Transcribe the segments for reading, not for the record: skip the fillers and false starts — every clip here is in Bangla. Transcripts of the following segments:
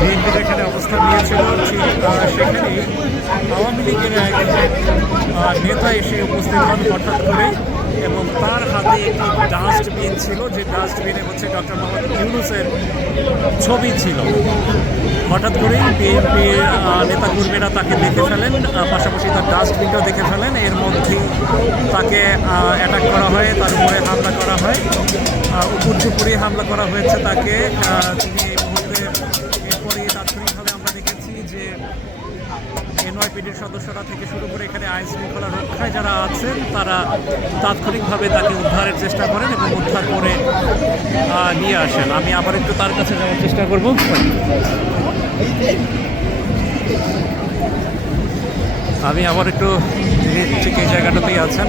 বিএনপির এখানে অবস্থান নিয়েছিল, সেখানে আওয়ামী লীগের নেতা এসে উপস্থিত হন হঠাৎ করে, এবং তার হাতে একটি ডাস্টবিন ছিল, যে ডাস্টবিনে হচ্ছে ডক্টর মোহাম্মদ ইউনূসের ছবি ছিল। হঠাৎ করেই বিএনপির নেতাকর্মীরা তাকে দেখে ফেলেন, পাশাপাশি তার ডাস্টবিনটাও দেখে ফেলেন। এর মধ্যেই তাকে অ্যাটাক করা হয়, তার উপরে হামলা করা হয়, উপর্যুপরি হামলা করা হয়েছে তাকে। তিনি এই মুহূর্তে এরপরেই তাৎক্ষণিকভাবে আমরা দেখেছি যে এনওয়াইপিডির সদস্যরা থেকে শুরু করে এখানে আইন শৃঙ্খলা রক্ষায় যারা আছেন তারা তাৎক্ষণিকভাবে তাকে উদ্ধারের চেষ্টা করেন এবং উদ্ধার করে নিয়ে আসেন। আমি আবার একটু তার কাছে যাওয়ার চেষ্টা করব। আমি আবার একটু ঠিক এই জায়গাটাতেই আছেন।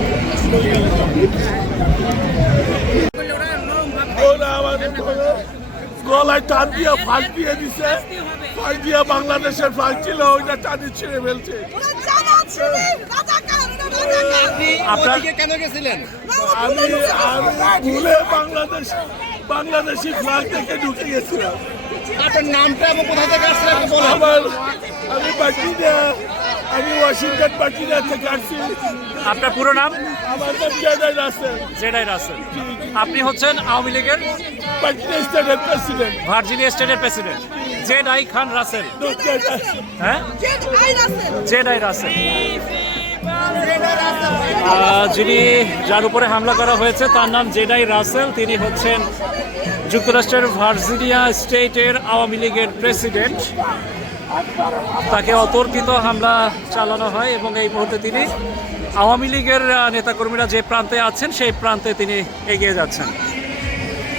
গলায় টান দিয়ে ফাঁস দিয়ে দিছে, ফাঁস দিয়ে বাংলাদেশের ফ্লাইট ছিল, ওইটা টানি ছিঁড়ে ফেলছে। কেন গেছিলেন? আমি ভুলে বাংলাদেশি ফ্লাইট থেকে ঢুকে গেছিলাম। আপনার নামটা এবং কোথা থেকে আসলেন? আমি বাকিরা, আমি ওয়াশিংটন বাকিরা থেকে আসছি। আপনার পুরো নাম? আমার নাম জেডাই রাসেল। জেডাই রাসেল। আপনি হচ্ছেন আওয়ামী লীগের ভার্জিনিয়া স্টেটের প্রেসিডেন্ট। ভার্জিনিয়া স্টেটের প্রেসিডেন্ট জেডাই খান রাসেল। হ্যাঁ, জেডাই রাসেল। যিনি, যার উপরে হামলা করা হয়েছে তার নাম জেডাই রাসেল। তিনি হচ্ছেন যুক্তরাষ্ট্রের ভার্জিনিয়া স্টেটের আওয়ামী লীগের প্রেসিডেন্ট। তাকে অতর্কিত হামলা চালানো হয় এবং এই মুহূর্তে তিনি আওয়ামী লীগের নেতাকর্মীরা যে প্রান্তে আছেন সেই প্রান্তে তিনি এগিয়ে যাচ্ছেন।